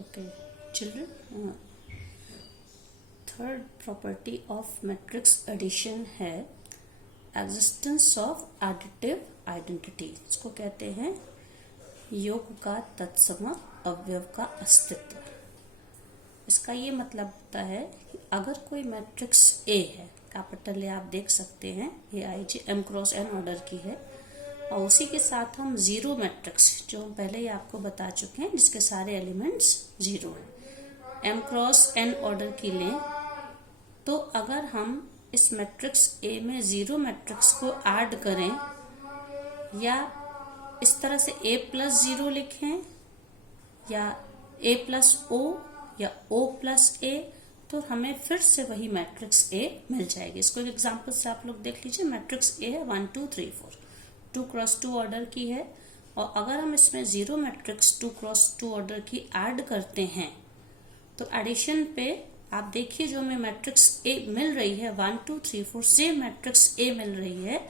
Okay, children, third property of matrix addition है existence of additive identity। इसको कहते हैं योग का तत्सम अवयव का अस्तित्व। इसका ये मतलब होता है कि अगर कोई मैट्रिक्स ए है, कैपिटल ए आप देख सकते हैं, ए आई जे एम क्रॉस एन ऑर्डर की है, और उसी के साथ हम जीरो मैट्रिक्स, जो हम पहले ही आपको बता चुके हैं, जिसके सारे एलिमेंट्स जीरो हैं, एम क्रॉस एन ऑर्डर की लें, तो अगर हम इस मैट्रिक्स ए में जीरो मैट्रिक्स को ऐड करें या इस तरह से ए प्लस जीरो लिखें या ए प्लस ओ या ओ प्लस ए, तो हमें फिर से वही मैट्रिक्स ए मिल जाएगी। इसको एक एग्जांपल से आप लोग देख लीजिए। मैट्रिक्स ए है 1 2 3 4, 2 क्रॉस 2 ऑर्डर की है, और अगर हम इसमें जीरो मैट्रिक्स 2 क्रॉस 2 ऑर्डर की ऐड करते हैं तो एडिशन पे आप देखिए जो हमें मैट्रिक्स ए मिल रही है 1 2 3 4 सेम मैट्रिक्स ए मिल रही है।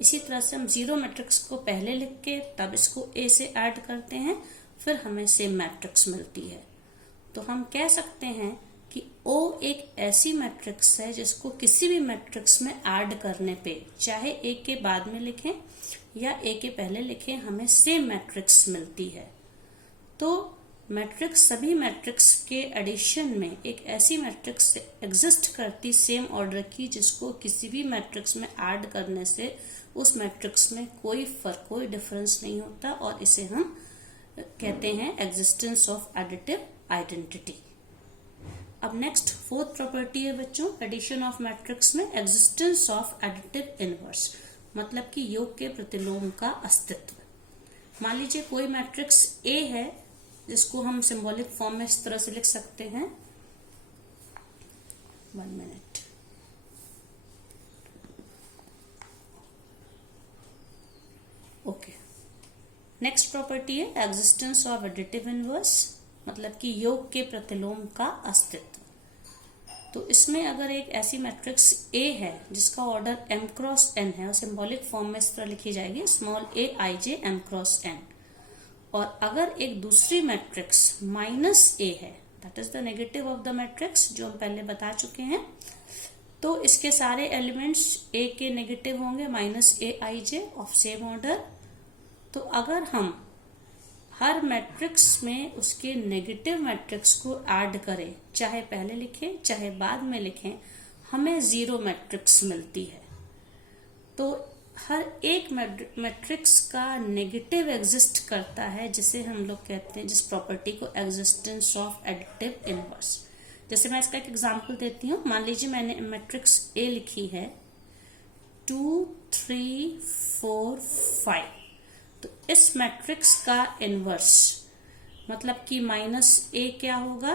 इसी तरह से हम जीरो मैट्रिक्स को पहले लिख के तब इसको ए से ऐड करते हैं, फिर हमें सेम मैट्रिक्स मिलती है। तो हम कह सकते हैं कि ओ एक ऐसी मैट्रिक्स है जिसको किसी भी मैट्रिक्स में ऐड करने पे, चाहे ए के बाद में लिखें या ए के पहले लिखें, हमें सेम मैट्रिक्स मिलती है। तो मैट्रिक्स, सभी मैट्रिक्स के एडिशन में एक ऐसी मैट्रिक्स एग्जिस्ट करती सेम ऑर्डर की, जिसको किसी भी मैट्रिक्स में ऐड करने से उस मैट्रिक्स में कोई फर्क, कोई डिफरेंस नहीं होता, और इसे हम कहते हैं एग्जिस्टेंस ऑफ एडिटिव आइडेंटिटी। अब नेक्स्ट फोर्थ प्रॉपर्टी है बच्चों, एडिशन ऑफ मैट्रिक्स में एग्जिस्टेंस ऑफ एडिटिव इनवर्स, मतलब कि योग के प्रतिलोम का अस्तित्व। मान लीजिए कोई मैट्रिक्स ए है जिसको हम सिंबॉलिक फॉर्म में इस तरह से लिख सकते हैं, 1 मिनट। ओके, नेक्स्ट प्रॉपर्टी है एग्जिस्टेंस ऑफ एडिटिव इनवर्स, मतलब कि योग के प्रतिलोम का अस्तित्व। तो इसमें अगर एक ऐसी मैट्रिक्स ए है जिसका ऑर्डर एम क्रॉस एन है, और सिंबॉलिक फॉर्म में इस तरह लिखी जाएगी, स्मॉल ए आई जे एम क्रॉस एन, और अगर एक दूसरी मैट्रिक्स माइनस ए है, that is the negative of the matrix, जो हम पहले बता चुके हैं, तो इसके सारे एलिमेंट्स ए के नेगेटिव होंगे, minus A I J of same order. तो अगर हम हर मैट्रिक्स में उसके नेगेटिव मैट्रिक्स को ऐड करें, चाहे पहले लिखें चाहे बाद में लिखें, हमें जीरो मैट्रिक्स मिलती है। तो हर एक मैट्रिक्स का नेगेटिव एग्जिस्ट करता है, जिसे हम लोग कहते हैं, जिस प्रॉपर्टी को एग्जिस्टेंस ऑफ एडिटिव इनवर्स। जैसे मैं इसका एक एग्जांपल देती हूँ। मान लीजिए मैंने मैट्रिक्स ए लिखी है 2 3 4 5, तो इस मैट्रिक्स का इनवर्स, मतलब कि माइनस ए क्या होगा,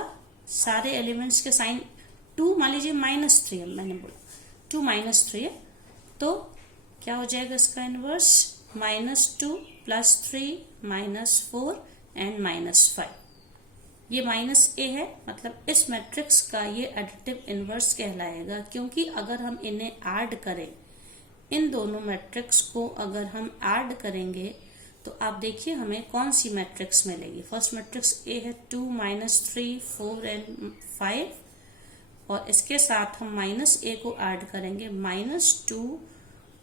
सारे एलिमेंट्स के साइन 2, मान लीजिए -3 मैंने बोला 2 -3 है, तो क्या हो जाएगा इसका इनवर्स, -2 +3 -4 एंड -5। ये माइनस ए है, मतलब इस मैट्रिक्स का ये एडिटिव इनवर्स कहलाएगा, क्योंकि अगर हम इन्हें ऐड करें, इन दोनों मैट्रिक्स को अगर हम ऐड करेंगे तो आप देखिए हमें कौन सी मैट्रिक्स मिलेगी। फर्स्ट मैट्रिक्स ए है 2 -3 4 एंड 5, और इसके साथ हम माइनस ए को ऐड करेंगे, -2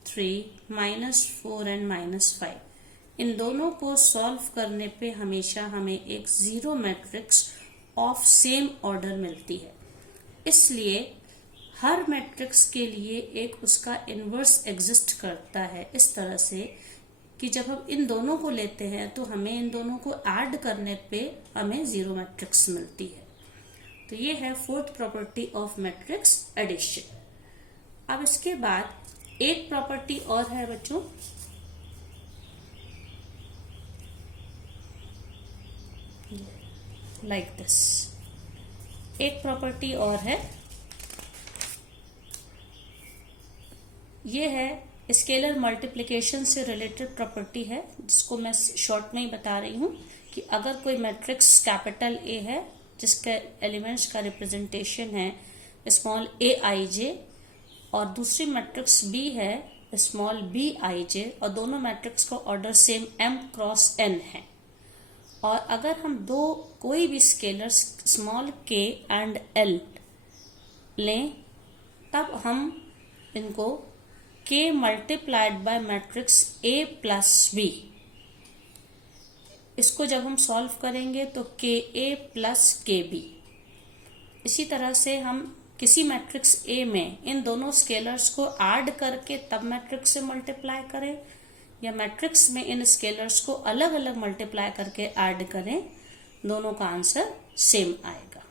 3 -4 एंड -5। इन दोनों को सॉल्व करने पे हमेशा हमें एक zero matrix of same order मिलती है। इसलिए हर मैट्रिक्स के लिए एक उसका इनवर्स एग्जिस्ट करता है, इस तरह से कि जब हम इन दोनों को लेते हैं तो हमें इन दोनों को ऐड करने पे हमें जीरो मैट्रिक्स मिलती है। तो ये है fourth property of matrix addition. अब इसके बाद एक प्रॉपर्टी और है बच्चों, लाइक दिस, एक प्रॉपर्टी और है, ये है स्केलर मल्टीप्लिकेशन से रिलेटेड प्रॉपर्टी है, जिसको मैं शॉर्ट में ही बता रही हूँ कि अगर कोई मैट्रिक्स कैपिटल ए है जिसके एलिमेंट्स का रिप्रेजेंटेशन है स्मॉल ए आई जे, और दूसरी मैट्रिक्स बी है स्मॉल बी आई जे, और दोनों मैट्रिक्स का order same M cross N है, और अगर हम कोई भी scalar small k and l लें, तब हम इनको k multiplied by matrix A plus B, इसको जब हम सॉल्व करेंगे तो KA प्लस KB। इसी तरह से हम किसी मैट्रिक्स A में इन दोनों स्केलर्स को ऐड करके तब मैट्रिक्स से मल्टीप्लाई करें, या मैट्रिक्स में इन स्केलर्स को अलग अलग मल्टीप्लाई करके ऐड करें, दोनों का आंसर सेम आएगा।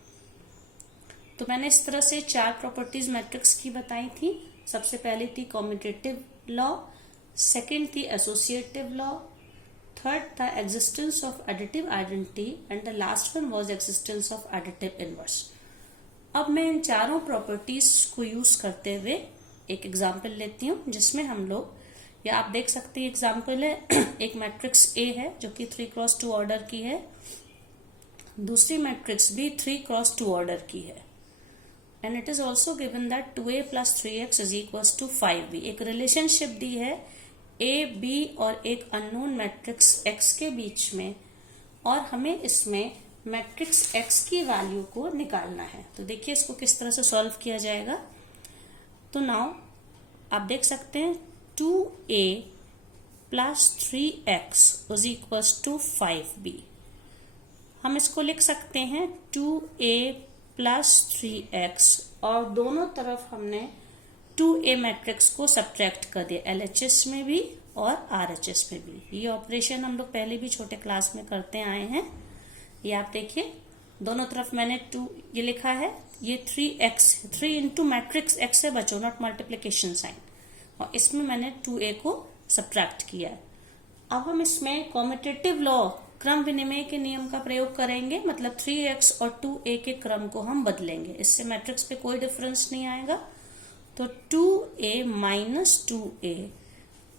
तो मैंने इस तरह से 4 प्रॉपर्टीज मैट्रिक्स की बताई थी। सबसे पहली थी कॉम्यूटेटिव लॉ, सेकंड थी एसोसिएटिव लॉ, थर्ड था existence of additive identity and the last one was existence of additive inverse. अब मैं इन चारों प्रॉपर्टीज को यूज करते हुए एक एग्जाम्पल लेती हूँ, जिसमें हम लोग, या आप देख सकते हैं एग्जाम्पल है एक मैट्रिक्स A है जो कि 3x2 ऑर्डर की है, दूसरी मैट्रिक्स भी 3x2 ऑर्डर की है, and it is also given that 2a plus 3x is equals to 5b। एक रिलेशनशिप दी है A, B और एक अननोन मैट्रिक्स X के बीच में, और हमें इसमें मैट्रिक्स X की वैल्यू को निकालना है। तो देखिए इसको किस तरह से सॉल्व किया जाएगा। तो नाउ आप देख सकते हैं 2a plus 3x is equals to 5b। हम इसको लिख सकते हैं 2a प्लस 3x, और दोनों तरफ हमने 2a मैट्रिक्स को सब्ट्रैक्ट कर दिया, LHS में भी और RHS में भी। ये ऑपरेशन हम लोग पहले भी छोटे क्लास में करते आए हैं। ये आप देखिए दोनों तरफ मैंने 2 ये लिखा है, ये 3x 3 इंटू मैट्रिक्स x है बच्चों, नॉट मल्टीप्लीकेशन साइन, और इसमें मैंने 2a को सब्ट्रैक्ट किया है। अब हम इसमें कॉम्यूटेटिव लॉ क्रम विनिमय के नियम का प्रयोग करेंगे, मतलब 3x और 2a के क्रम को हम बदलेंगे, इससे मैट्रिक्स पे कोई डिफरेंस नहीं आएगा। तो 2a minus 2a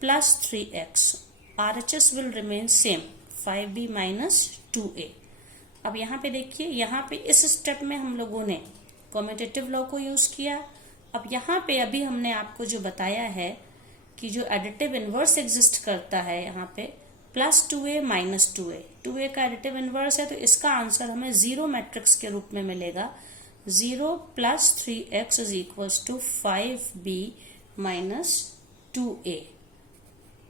plus 3x, RHS will remain same, 5b minus 2a। अब यहाँ पे देखिए, यहाँ पे इस स्टेप में हम लोगों ने कॉम्यूटेटिव लॉ को यूज किया। अब यहाँ पे अभी हमने आपको जो बताया है कि जो एडिटिव इनवर्स एग्जिस्ट करता है यहाँ पे plus 2a minus 2a, 2a का एडिटिव इनवर्स है, तो इसका आंसर हमें 0 मैट्रिक्स के रूप में मिलेगा। 0 plus 3x is equals to 5b minus 2a।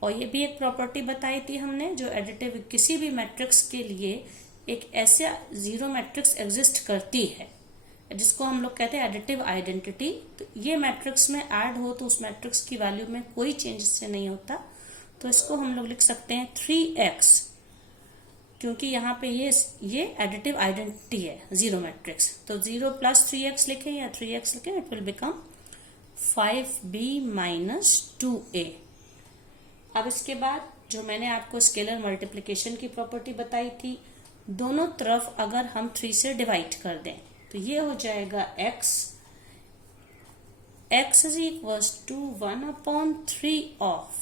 और ये भी एक प्रॉपर्टी बताई थी हमने, जो एडिटिव किसी भी मैट्रिक्स के लिए एक ऐसा 0 मैट्रिक्स एग्जिस्ट करती है जिसको हम लोग कहते हैं एडिटिव आइडेंटिटी। तो ये मैट्रिक्स में ऐड हो तो उस मैट्रिक्स की वैल्यू में कोई चेंज से नहीं होता, तो इसको हम लोग लिख सकते हैं 3x, क्योंकि यहाँ पे ये एडिटिव आइडेंटिटी है 0 मैट्रिक्स। तो 0 प्लस 3x लिखें या 3x लिखें, it will become 5b minus 2a। अब इसके बाद जो मैंने आपको स्केलर मल्टीप्लिकेशन की प्रॉपर्टी बताई थी, दोनों तरफ अगर हम 3 से डिवाइड कर दें तो ये हो जाएगा x is equals to 1/3 of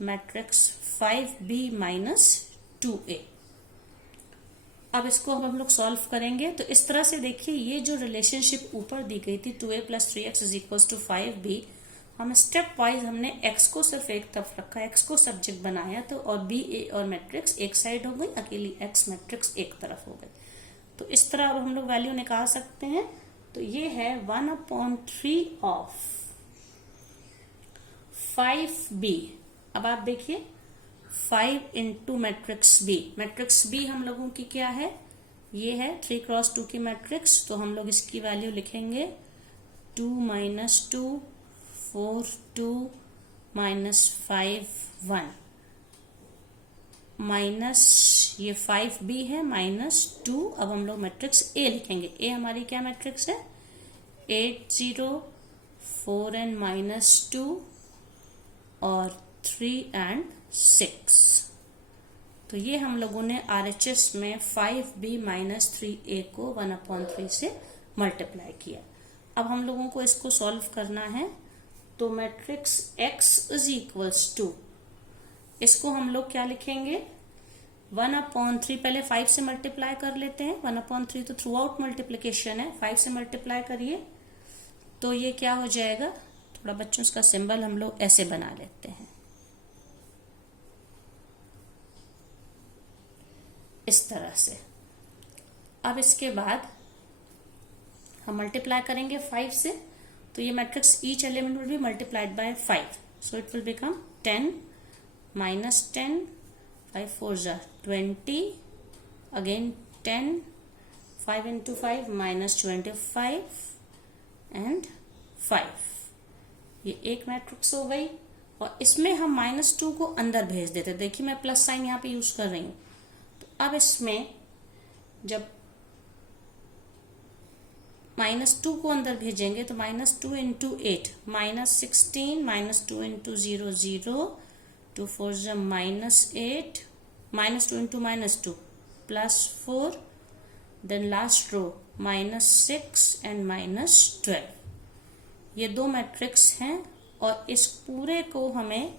matrix 5b minus 2a। अब इसको हम लोग सॉल्व करेंगे। तो इस तरह से देखिए, ये जो रिलेशनशिप ऊपर दी गई थी 2a plus 3x is equals to 5b, हम स्टेप वाइज हमने x को सिर्फ एक तरफ रखा, x को सब्जेक्ट बनाया, तो और b a और मैट्रिक्स एक साइड हो गई, अकेली x मैट्रिक्स एक तरफ हो गई। तो इस तरह अब हम लोग वैल्यू निकाल सकते हैं। तो ये है 1/3 ऑफ 5b। अब आप देखिए 5 into matrix b, matrix b हम लोगों की क्या है, ये है 3x2 की मैट्रिक्स। तो हम लोग इसकी वैल्यू लिखेंगे 2 माइनस 2 4 2 माइनस 5 1 माइनस ये 5b है माइनस 2। अब हम लोग मैट्रिक्स a लिखेंगे। a हमारी क्या मैट्रिक्स है, 8 0 4 and माइनस 2 और 3 and 6। तो ये हम लोगों ने RHS में 5b माइनस 3a को 1/3 से मल्टीप्लाई किया। अब हम लोगों को इसको सॉल्व करना है। तो matrix x is equals to, इसको हम लोग क्या लिखेंगे, 1/3, पहले 5 से मल्टीप्लाई कर लेते हैं। 1/3 तो थ्रू आउट मल्टीप्लीकेशन है, 5 से मल्टीप्लाई करिए तो ये क्या हो जाएगा, थोड़ा बच्चों इसका सिंबल हम लोग ऐसे बना लेते हैं। इस तरह से। अब इसके बाद हम मल्टीप्लाई करेंगे 5 से, तो ये matrix each element will be multiplied by 5, so it will become 10 minus 10, 5 4s are 20, again 10, 5 into 5 minus 25 and 5। ये एक मैट्रिक्स हो गई, और इसमें हम -2 को अंदर भेज देते। देखिए मैं प्लस साइन यहाँ पे यूज कर रही हूं। तो अब इसमें जब -2 को अंदर भेजेंगे तो -2 into 8 -16, -2 into 0 0, 2 4s are -8, -2 into -2 +4, then last row -6 and -12। ये दो मैट्रिक्स हैं और इस पूरे को हमें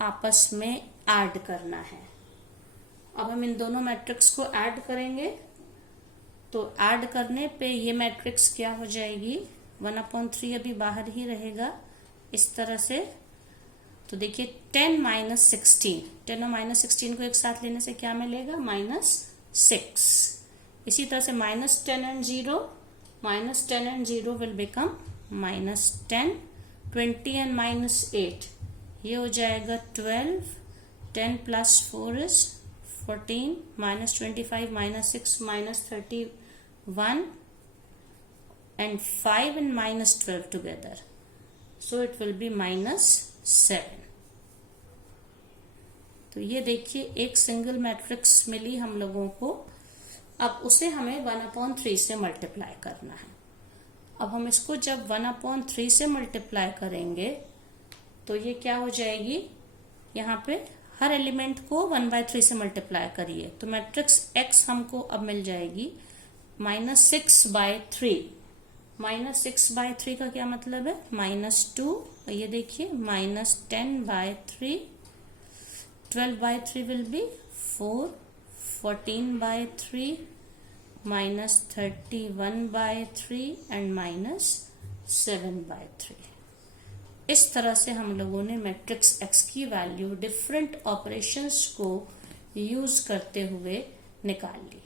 आपस में ऐड करना है। अब हम इन दोनों मैट्रिक्स को ऐड करेंगे, तो ऐड करने पे ये मैट्रिक्स क्या हो जाएगी, 1/3 अभी बाहर ही रहेगा इस तरह से। तो देखिए 10 - 16, 10 और -16 को एक साथ लेने से क्या मिलेगा, -6। इसी तरह से -10 and 0, -10 and 0 will become -10, 20 and -8 ये हो जाएगा 12, 10 + 4 is 14, -25 -6 -31 and 5 and -12 together, so it will be -7। तो ये देखिए एक सिंगल मैट्रिक्स मिली हम लोगों को। अब उसे हमें 1/3 से मल्टीप्लाई करना है। अब हम इसको जब 1/3 से मल्टीप्लाई करेंगे तो ये क्या हो जाएगी, यहाँ पे हर एलिमेंट को 1/3 से मल्टीप्लाई करिए, तो मैट्रिक्स x हमको अब मिल जाएगी -6/3। -6/3 का क्या मतलब है, -2, और ये देखिए -10/3, 12/3 विल बी 4, 14/3, -31/3 एंड -7/3। इस तरह से हम लोगों ने मैट्रिक्स x की वैल्यू डिफरेंट ऑपरेशंस को यूज करते हुए निकाल ली।